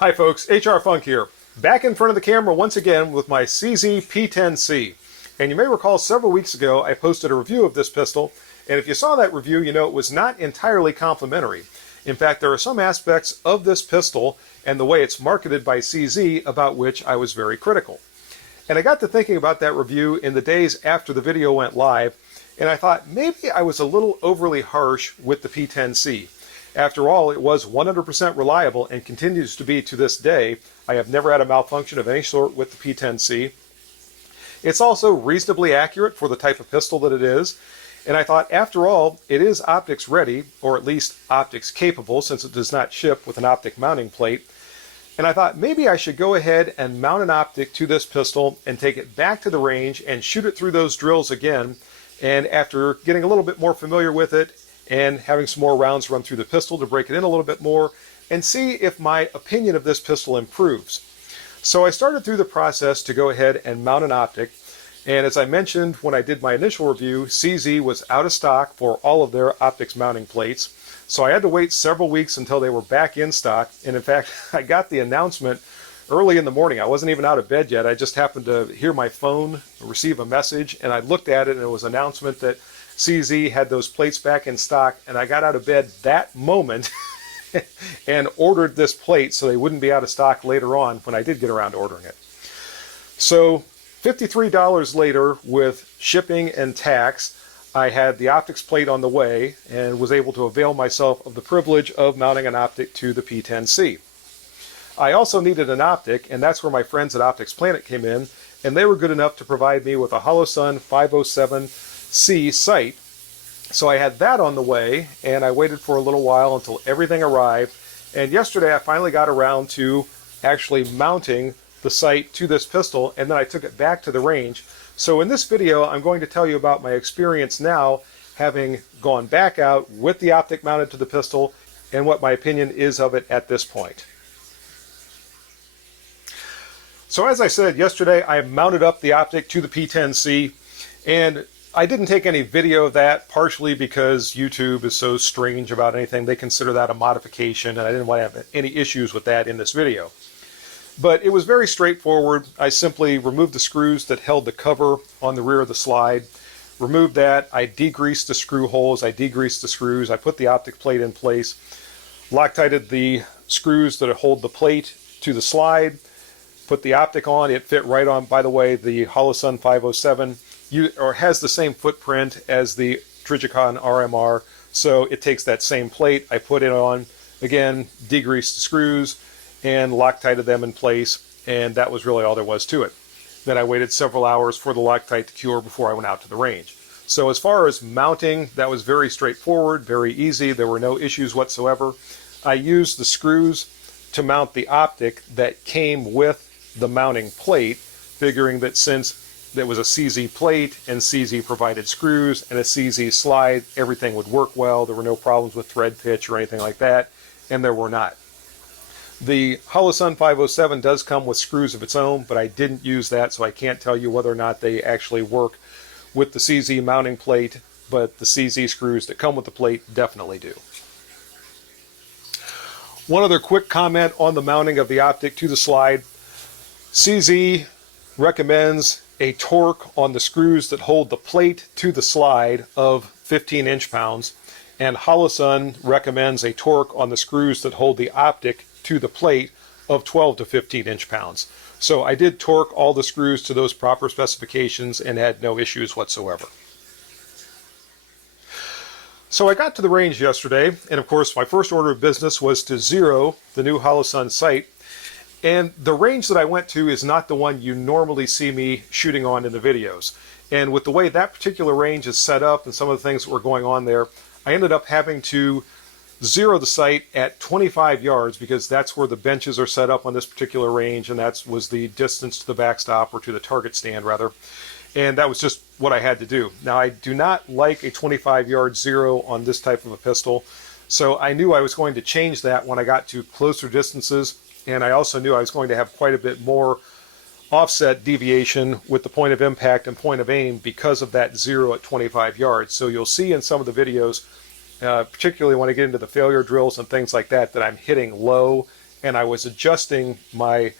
Hi folks, HR Funk here. Back in front of the camera once again with my CZ P10C. And you may recall several weeks ago I posted a review of this pistol, and if you saw that review, you know it was not entirely complimentary. In fact, there are some aspects of this pistol and the way it's marketed by CZ about which I was very critical. And I got to thinking about that review in the days after the video went live, and I thought maybe I was a little overly harsh with the P10C. After all, it was 100% reliable and continues to be to this day. I have never had a malfunction of any sort with the P10C. It's also reasonably accurate for the type of pistol that it is. And I thought, after all, it is optics ready, or at least optics capable, since it does not ship with an optic mounting plate. And I thought maybe I should go ahead and mount an optic to this pistol and take it back to the range and shoot it through those drills again. And after getting a little bit more familiar with it, and having some more rounds run through the pistol to break it in a little bit more and see if my opinion of this pistol improves. So I started through the process to go ahead and mount an optic, and as I mentioned when I did my initial review, CZ was out of stock for all of their optics mounting plates, so I had to wait several weeks until they were back in stock. And in fact, I got the announcement early in the morning. I wasn't even out of bed yet. I just happened to hear my phone receive a message, and I looked at it and it was an announcement that CZ had those plates back in stock, and I got out of bed that moment and ordered this plate so they wouldn't be out of stock later on when I did get around to ordering it. So $53 later with shipping and tax, I had the optics plate on the way and was able to avail myself of the privilege of mounting an optic to the P10C. I also needed an optic, and that's where my friends at Optics Planet came in, and they were good enough to provide me with a HS507C sight. So I had that on the way, and I waited for a little while until everything arrived, and yesterday I finally got around to actually mounting the sight to this pistol, and then I took it back to the range. So in this video I'm going to tell you about my experience now, having gone back out with the optic mounted to the pistol, and what my opinion is of it at this point. So as I said yesterday, I mounted up the optic to the P10C, and I didn't take any video of that, partially because YouTube is so strange about anything. They consider that a modification, and I didn't want to have any issues with that in this video. But it was very straightforward. I simply removed the screws that held the cover on the rear of the slide, removed that, I degreased the screw holes, I degreased the screws, I put the optic plate in place, Loctited the screws that hold the plate to the slide, put the optic on. It fit right on. By the way, the HS507 has the same footprint as the Trigicon RMR, so it takes that same plate. I put it on, again, degreased the screws, and Loctited them in place, and that was really all there was to it. Then I waited several hours for the Loctite to cure before I went out to the range. So as far as mounting, that was very straightforward, very easy. There were no issues whatsoever. I used the screws to mount the optic that came with the mounting plate, figuring that since it was a CZ plate and CZ provided screws and a CZ slide, everything would work well. There were no problems with thread pitch or anything like that, and there were not. The HS507 does come with screws of its own, but I didn't use that, so I can't tell you whether or not they actually work with the CZ mounting plate, but the CZ screws that come with the plate definitely do. One other quick comment on the mounting of the optic to the slide. CZ recommends a torque on the screws that hold the plate to the slide of 15 inch-pounds, and Holosun recommends a torque on the screws that hold the optic to the plate of 12 to 15 inch-pounds. So I did torque all the screws to those proper specifications and had no issues whatsoever. So I got to the range yesterday, and of course my first order of business was to zero the new Holosun sight. And the range that I went to is not the one you normally see me shooting on in the videos. And with the way that particular range is set up and some of the things that were going on there, I ended up having to zero the sight at 25 yards because that's where the benches are set up on this particular range, and that was the distance to the backstop, or to the target stand rather. And that was just what I had to do. Now, I do not like a 25-yard zero on this type of a pistol, so I knew I was going to change that when I got to closer distances. And I also knew I was going to have quite a bit more offset deviation with the point of impact and point of aim because of that zero at 25 yards. So you'll see in some of the videos, particularly when I get into the failure drills and things like that, that I'm hitting low and I was adjusting my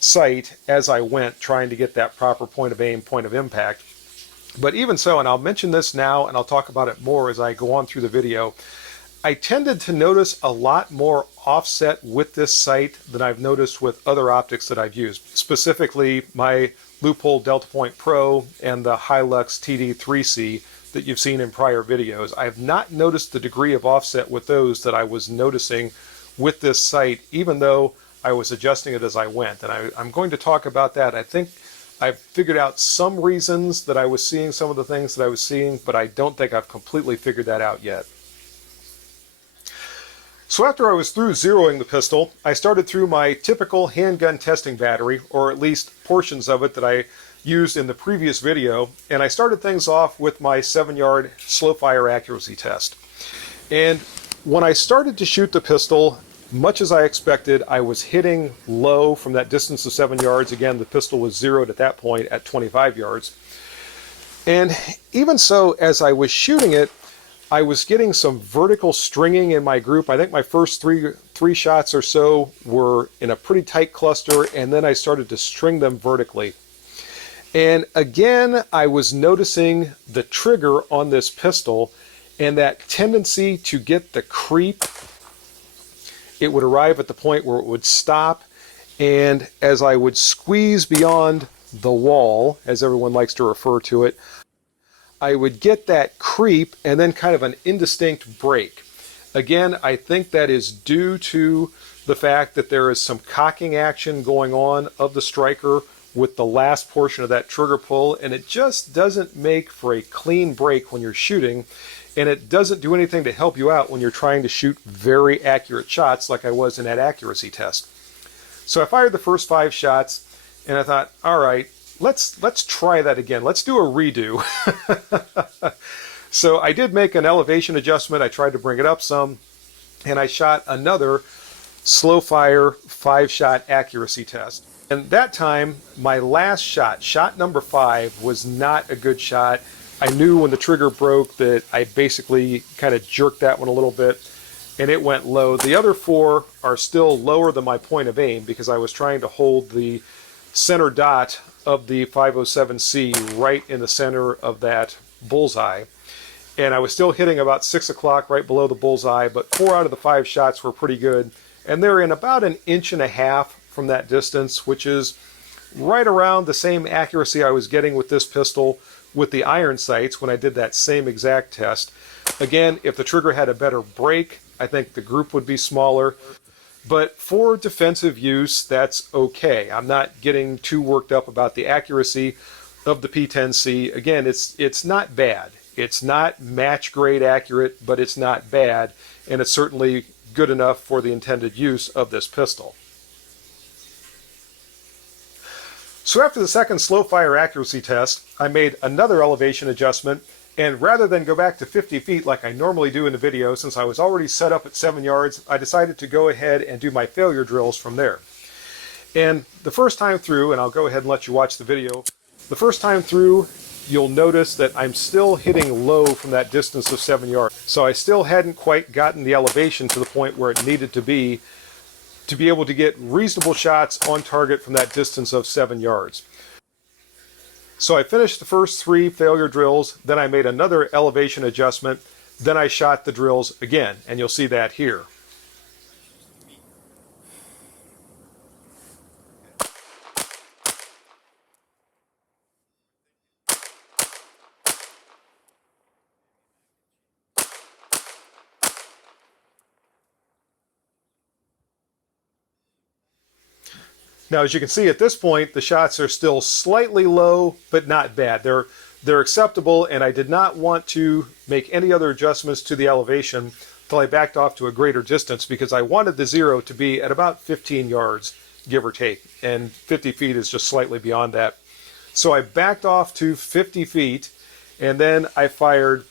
sight as I went, trying to get that proper point of aim, point of impact. But even so, and I'll mention this now and I'll talk about it more as I go on through the video, I tended to notice a lot more offset with this sight than I've noticed with other optics that I've used, specifically my Loophole Delta Point Pro and the Hilux TD3C that you've seen in prior videos. I have not noticed the degree of offset with those that I was noticing with this sight, even though I was adjusting it as I went. And I'm going to talk about that. I think I've figured out some reasons that I was seeing some of the things that I was seeing, but I don't think I've completely figured that out yet. So after I was through zeroing the pistol, I started through my typical handgun testing battery, or at least portions of it that I used in the previous video, and I started things off with my 7-yard slow fire accuracy test. And when I started to shoot the pistol, much as I expected, I was hitting low from that distance of 7 yards. Again, the pistol was zeroed at that point at 25 yards. And even so, as I was shooting it, I was getting some vertical stringing in my group. I think my first three shots or so were in a pretty tight cluster, and then I started to string them vertically. And again, I was noticing the trigger on this pistol and that tendency to get the creep. It would arrive at the point where it would stop, and as I would squeeze beyond the wall, as everyone likes to refer to it, I would get that creep and then kind of an indistinct break. Again, I think that is due to the fact that there is some cocking action going on of the striker with the last portion of that trigger pull, and it just doesn't make for a clean break when you're shooting, and it doesn't do anything to help you out when you're trying to shoot very accurate shots like I was in that accuracy test. So I fired the first 5 shots, and I thought, all right, let's try that again. Let's do a redo. So I did make an elevation adjustment. I tried to bring it up some, and I shot another slow fire 5-shot accuracy test. And that time, my last shot, shot number 5, was not a good shot. I knew when the trigger broke that I basically kind of jerked that one a little bit, and it went low. The other 4 are still lower than my point of aim because I was trying to hold the center dot of the 507C right in the center of that bullseye. And I was still hitting about 6 o'clock right below the bullseye, but 4 out of the 5 shots were pretty good. And they're in about 1.5 inches from that distance, which is right around the same accuracy I was getting with this pistol with the iron sights when I did that same exact test. Again, if the trigger had a better break, I think the group would be smaller. But for defensive use, that's okay. I'm not getting too worked up about the accuracy of the P10C. Again, it's not bad. It's not match grade accurate, but it's not bad, and it's certainly good enough for the intended use of this pistol. So after the second slow fire accuracy test, I made another elevation adjustment, and rather than go back to 50 feet like I normally do in the video, since I was already set up at 7 yards, I decided to go ahead and do my failure drills from there. And the first time through, and I'll go ahead and let you watch the video, the first time through, you'll notice that I'm still hitting low from that distance of 7 yards. So I still hadn't quite gotten the elevation to the point where it needed to be able to get reasonable shots on target from that distance of 7 yards. So I finished the first 3 failure drills, then I made another elevation adjustment, then I shot the drills again, and you'll see that here. Now, as you can see at this point, the shots are still slightly low, but not bad. They're acceptable, and I did not want to make any other adjustments to the elevation until I backed off to a greater distance because I wanted the zero to be at about 15 yards, give or take, and 50 feet is just slightly beyond that. So I backed off to 50 feet, and then I fired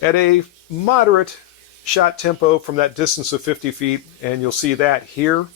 at a moderate shot tempo from that distance of 50 feet, and you'll see that here.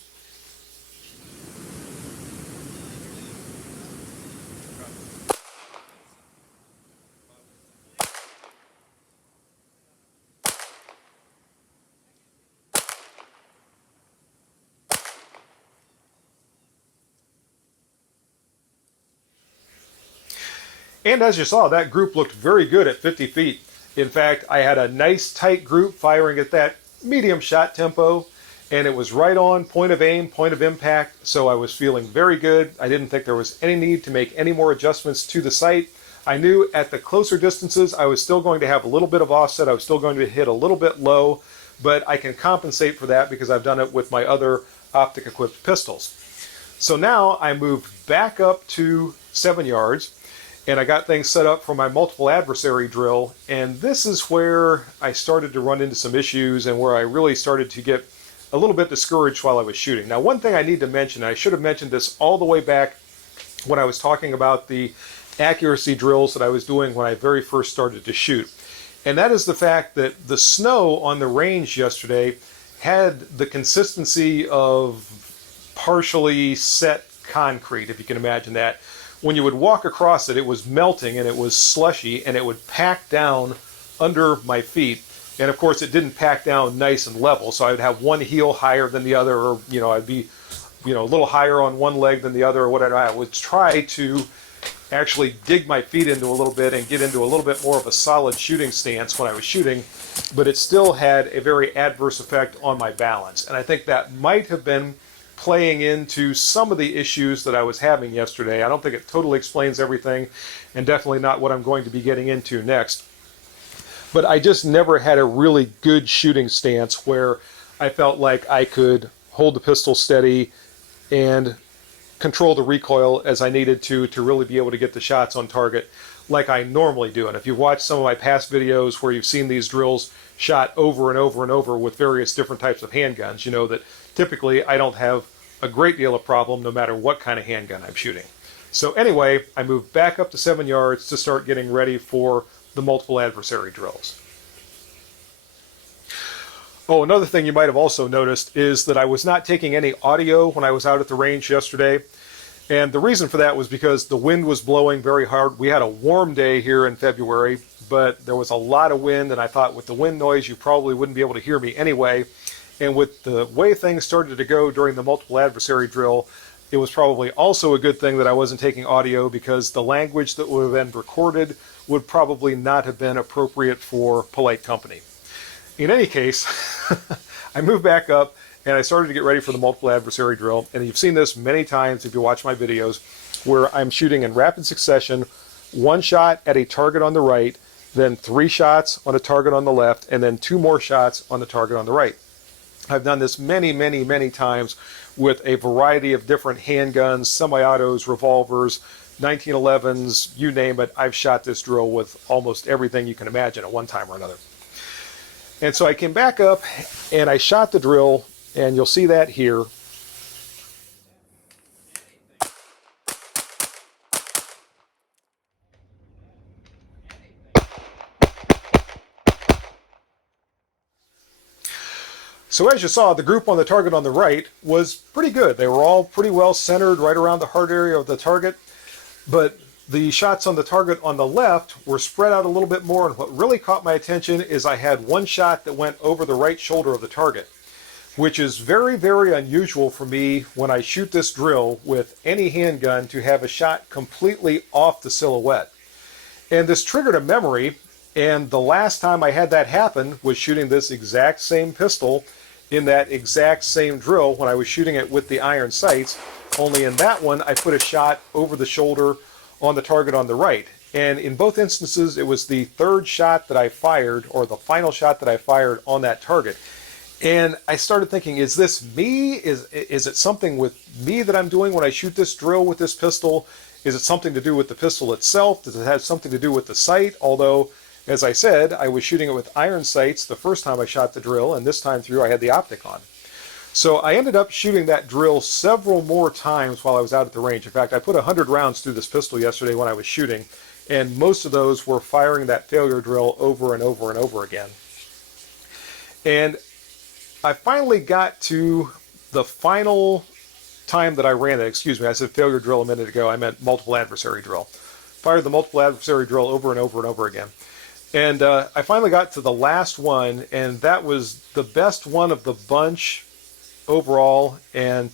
And as you saw, that group looked very good at 50 feet. In fact, I had a nice tight group firing at that medium shot tempo, and it was right on point of aim, point of impact, so I was feeling very good. I didn't think there was any need to make any more adjustments to the sight. I knew at the closer distances I was still going to have a little bit of offset, I was still going to hit a little bit low, but I can compensate for that because I've done it with my other optic equipped pistols. So now I moved back up to 7 yards, and I got things set up for my multiple adversary drill, and this is where I started to run into some issues and where I really started to get a little bit discouraged while I was shooting. Now, one thing I need to mention, I should have mentioned this all the way back when I was talking about the accuracy drills that I was doing when I very first started to shoot, and that is the fact that the snow on the range yesterday had the consistency of partially set concrete, if you can imagine that. When you would walk across it, it was melting and it was slushy and it would pack down under my feet. And of course, it didn't pack down nice and level, so I would have one heel higher than the other, or I'd be a little higher on one leg than the other, or whatever. I would try to actually dig my feet into a little bit and get into a little bit more of a solid shooting stance when I was shooting, but it still had a very adverse effect on my balance. And I think that might have been playing into some of the issues that I was having yesterday. I don't think it totally explains everything, and definitely not what I'm going to be getting into next. But I just never had a really good shooting stance where I felt like I could hold the pistol steady and control the recoil as I needed to really be able to get the shots on target like I normally do. And if you've watched some of my past videos where you've seen these drills shot over and over and over with various different types of handguns, you know that typically I don't have a great deal of problem no matter what kind of handgun I'm shooting. So anyway, I moved back up to 7 yards to start getting ready for the multiple adversary drills. Oh, another thing you might have also noticed is that I was not taking any audio when I was out at the range yesterday. And the reason for that was because the wind was blowing very hard. We had a warm day here in February, but there was a lot of wind, and I thought with the wind noise you probably wouldn't be able to hear me anyway. And with the way things started to go during the multiple adversary drill, it was probably also a good thing that I wasn't taking audio, because the language that would have been recorded would probably not have been appropriate for polite company. In any case, I moved back up and I started to get ready for the multiple adversary drill. And you've seen this many times if you watch my videos, where I'm shooting in rapid succession, one shot at a target on the right, then 3 shots on a target on the left, and then 2 more shots on the target on the right. I've done this many, many, many times with a variety of different handguns, semi-autos, revolvers, 1911s, you name it. I've shot this drill with almost everything you can imagine at one time or another. And so I came back up and I shot the drill, and you'll see that here. So as you saw, the group on the target on the right was pretty good. They were all pretty well centered right around the heart area of the target, but the shots on the target on the left were spread out a little bit more, and what really caught my attention is I had one shot that went over the right shoulder of the target, which is very, very unusual for me when I shoot this drill with any handgun to have a shot completely off the silhouette. And this triggered a memory, and the last time I had that happen was shooting this exact same pistol in that exact same drill when I was shooting it with the iron sights, only in that one I put a shot over the shoulder on the target on the right. And in both instances, it was the 3rd shot that I fired, or the final shot that I fired on that target. And I started thinking, is this me? Is it something with me that I'm doing when I shoot this drill with this pistol? Is it something to do with the pistol itself? Does it have something to do with the sight? Although, as I said, I was shooting it with iron sights the first time I shot the drill, and this time through I had the optic on. So I ended up shooting that drill several more times while I was out at the range. In fact, I put 100 rounds through this pistol yesterday when I was shooting, and most of those were firing that failure drill over and over and over again. And I finally got to the final time that I ran it. Excuse me, I said failure drill a minute ago. I meant multiple adversary drill. Fired the multiple adversary drill over and over and over again. And I finally got to the last one, and that was the best one of the bunch overall. And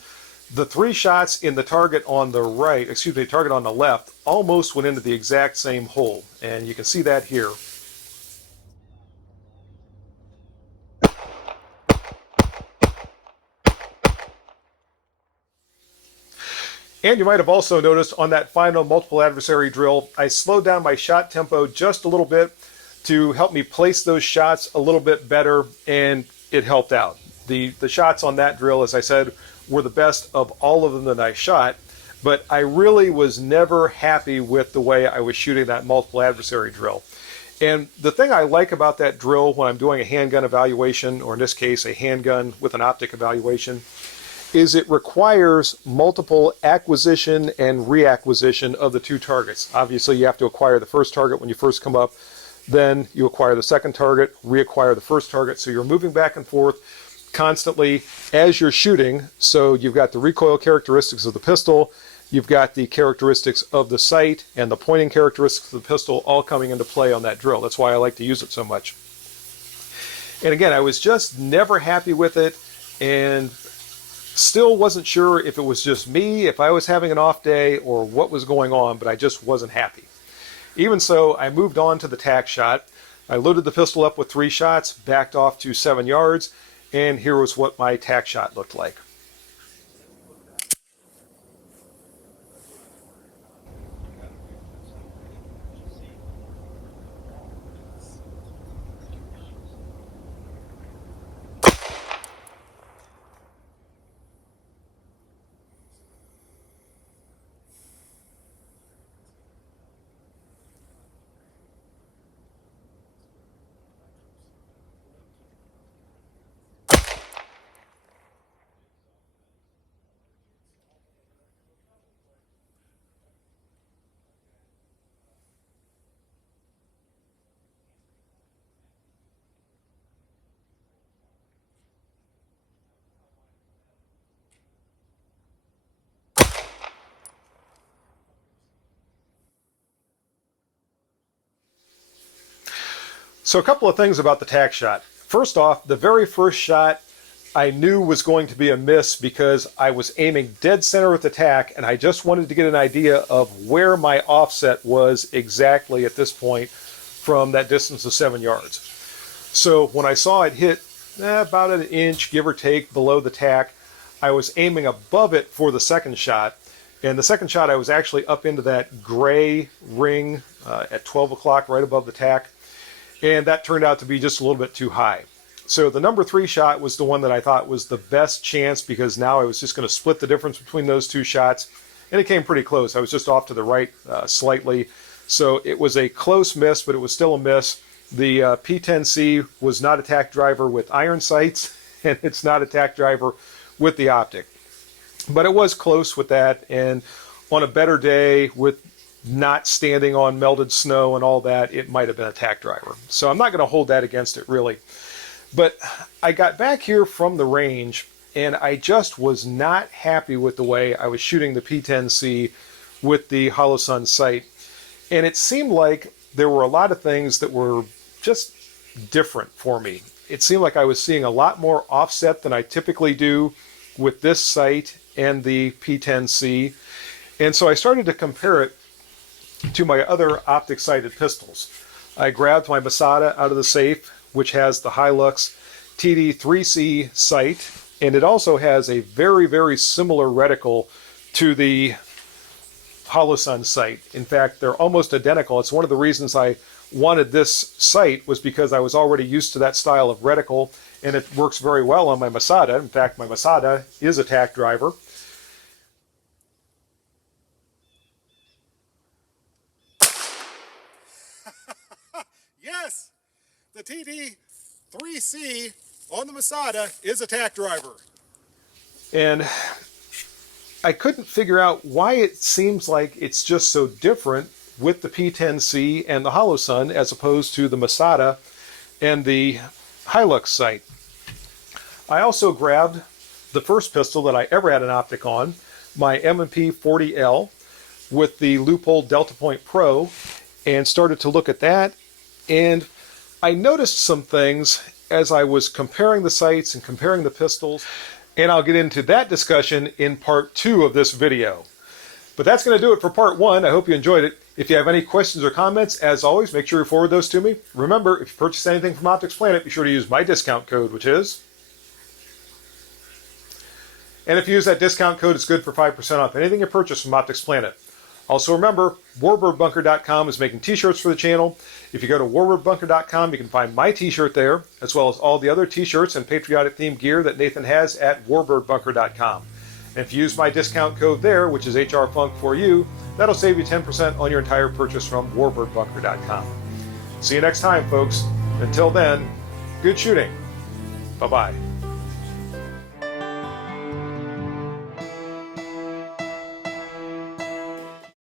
The 3 shots in the target on the right, excuse me, target on the left, almost went into the exact same hole. And you can see that here. And you might have also noticed on that final multiple adversary drill, I slowed down my shot tempo just a little bit to help me place those shots a little bit better, and it helped out. The shots on that drill, as I said, were the best of all of them that I shot, but I really was never happy with the way I was shooting that multiple adversary drill. And the thing I like about that drill when I'm doing a handgun evaluation, or in this case a handgun with an optic evaluation, is it requires multiple acquisition and reacquisition of the 2 targets. Obviously you have to acquire the first target when you first come up, then you acquire the second target, reacquire the first target, so you're moving back and forth constantly as you're shooting. So you've got the recoil characteristics of the pistol, you've got the characteristics of the sight, and the pointing characteristics of the pistol all coming into play on that drill. That's why I like to use it so much. And again, I was just never happy with it, and still wasn't sure if it was just me, if I was having an off day, or what was going on, but I just wasn't happy. Even so, I moved on to the tack shot. I loaded the pistol up with 3 shots, backed off to 7 yards, and here was what my tack shot looked like. So a couple of things about the tack shot. First off, the very first shot I knew was going to be a miss because I was aiming dead center with the tack, and I just wanted to get an idea of where my offset was exactly at this point from that distance of 7 yards. So when I saw it hit about an inch, give or take, below the tack, I was aiming above it for the second shot. And the second shot I was actually up into that gray ring at 12 o'clock right above the tack. And that turned out to be just a little bit too high. So the number 3 shot was the one that I thought was the best chance, because now I was just going to split the difference between those 2 shots. And it came pretty close. I was just off to the right slightly. So it was a close miss, but it was still a miss. The P10C was not a tack driver with iron sights, and it's not a tack driver with the optic. But it was close with that, and on a better day with not standing on melted snow and all that, it might have been a tack driver. So I'm not going to hold that against it, really. But I got back here from the range, and I just was not happy with the way I was shooting the P10C with the Hollow Sun sight. And it seemed like there were a lot of things that were just different for me. It seemed like I was seeing a lot more offset than I typically do with this sight and the P10C. And so I started to compare it to my other optic sighted pistols. I grabbed my Masada out of the safe, which has the Hilux TD3C sight, and it also has a very, very similar reticle to the Hollow Sun sight. In fact, they're almost identical. It's one of the reasons I wanted this sight, was because I was already used to that style of reticle, and it works very well on my Masada. In fact, my Masada is a tack driver. Yes, the TD3C on the Masada is a tack driver. And I couldn't figure out why it seems like it's just so different with the P10C and the Hollow Sun as opposed to the Masada and the Hilux sight. I also grabbed the first pistol that I ever had an optic on, my M&P 40L with the Leupold Delta Point Pro, and started to look at that. And I noticed some things as I was comparing the sights and comparing the pistols. And I'll get into that discussion in part 2 of this video. But that's going to do it for part 1. I hope you enjoyed it. If you have any questions or comments, as always, make sure you forward those to me. Remember, if you purchase anything from Optics Planet, be sure to use my discount code, which is... And if you use that discount code, it's good for 5% off anything you purchase from Optics Planet. Also remember, warbirdbunker.com is making t-shirts for the channel. If you go to warbirdbunker.com, you can find my t-shirt there, as well as all the other t-shirts and patriotic themed gear that Nathan has at warbirdbunker.com. And if you use my discount code there, which is HRFunk4U, that'll save you 10% on your entire purchase from warbirdbunker.com. See you next time, folks. Until then, good shooting. Bye-bye.